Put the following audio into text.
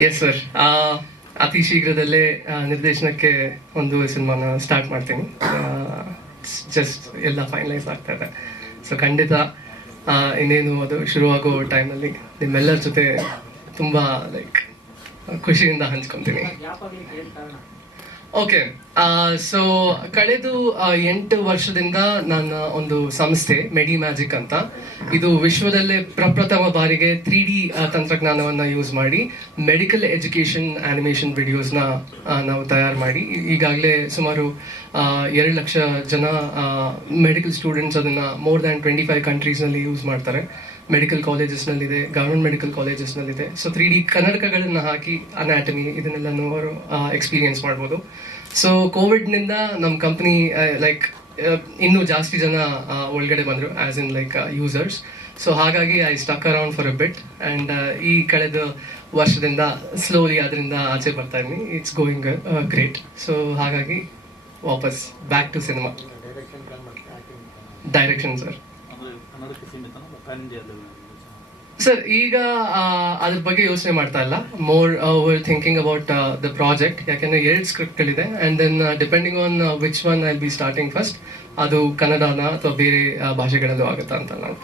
Yes sir ಅತಿ ಶೀಘ್ರದಲ್ಲೇ ನಿರ್ದೇಶನಕ್ಕೆ ಒಂದು ಸಿನಿಮಾನ ಸ್ಟಾರ್ಟ್ ಮಾಡ್ತೀನಿ. ಜಸ್ಟ್ ಎಲ್ಲ ಫೈನಲೈಸ್ ಆಗ್ತಾ ಇದೆ. ಸೊ ಖಂಡಿತ ಆ, ಇನ್ನೇನು ಅದು ಶುರುವಾಗೋ ಟೈಮಲ್ಲಿ ನಿಮ್ಮೆಲ್ಲರ ಜೊತೆ ತುಂಬ ಲೈಕ್ ಖುಷಿಯಿಂದ ಹಂಚ್ಕೊತೀನಿ. ಓಕೆ ಸೊ ಕಳೆದು ಎಂಟು ವರ್ಷದಿಂದ ನನ್ನ ಒಂದು ಸಂಸ್ಥೆ ಮೆಡಿ ಮ್ಯಾಜಿಕ್ ಅಂತ, ಇದು ವಿಶ್ವದಲ್ಲೇ ಪ್ರಪ್ರಥಮ ಬಾರಿಗೆ ತ್ರೀ ಡಿ ತಂತ್ರಜ್ಞಾನವನ್ನ ಯೂಸ್ ಮಾಡಿ ಮೆಡಿಕಲ್ ಎಜುಕೇಶನ್ ಆನಿಮೇಷನ್ ವಿಡಿಯೋಸ್ನ ನಾವು ತಯಾರು ಮಾಡಿ ಈಗಾಗಲೇ ಸುಮಾರು ಎರಡು ಲಕ್ಷ ಜನ ಮೆಡಿಕಲ್ ಸ್ಟೂಡೆಂಟ್ಸ್ ಅದನ್ನು ಮೋರ್ ದ್ಯಾನ್ ಟ್ವೆಂಟಿ ಫೈವ್ ಕಂಟ್ರೀಸ್ನಲ್ಲಿ ಯೂಸ್ ಮಾಡ್ತಾರೆ. ಮೆಡಿಕಲ್ ಕಾಲೇಜಸ್ನಲ್ಲಿದೆ ಗವರ್ಮೆಂಟ್ ಮೆಡಿಕಲ್ ಕಾಲೇಜಸ್ನಲ್ಲಿದೆ ಸೊ ತ್ರೀ ಡಿ ಕನ್ನಡಕಗಳನ್ನು ಹಾಕಿ ಅನಾಟಮಿ ಇದನ್ನೆಲ್ಲನೂ ಅವರು ಎಕ್ಸ್ಪೀರಿಯನ್ಸ್ ಮಾಡ್ಬೋದು. ಸೊ ಕೋವಿಡ್ನಿಂದ ನಮ್ಮ ಕಂಪ್ನಿ ಲೈಕ್ ಇನ್ನೂ ಜಾಸ್ತಿ ಜನ ಒಳಗಡೆ ಬಂದರು as in like users so ಹಾಗಾಗಿ I stuck around for a bit and ಈ ಕಳೆದ ವರ್ಷದಿಂದ ಸ್ಲೋಲಿ ಅದರಿಂದ ಆಚೆ ಬರ್ತಾ ಇದ್ದೀನಿ. ಇಟ್ಸ್ ಗೋಯಿಂಗ್ ಗ್ರೇಟ್ ಸೊ ಹಾಗಾಗಿ ವಾಪಸ್ back to cinema direction sir sir ಈಗ ಅದ್ರ ಬಗ್ಗೆ ಯೋಚನೆ ಮಾಡ್ತಾ ಇಲ್ಲ. More were thinking about the project ಯಾಕೆಂದ್ರೆ ಎರಡು ಸ್ಕ್ರಿಪ್ಟ್ಗಳಿದೆ and then depending on which one I be starting first ಅದು ಕನ್ನಡನ ಅಥವಾ ಬೇರೆ ಭಾಷೆಗಳಲ್ಲೂ ಆಗುತ್ತಾ ಅಂತ ನಾವು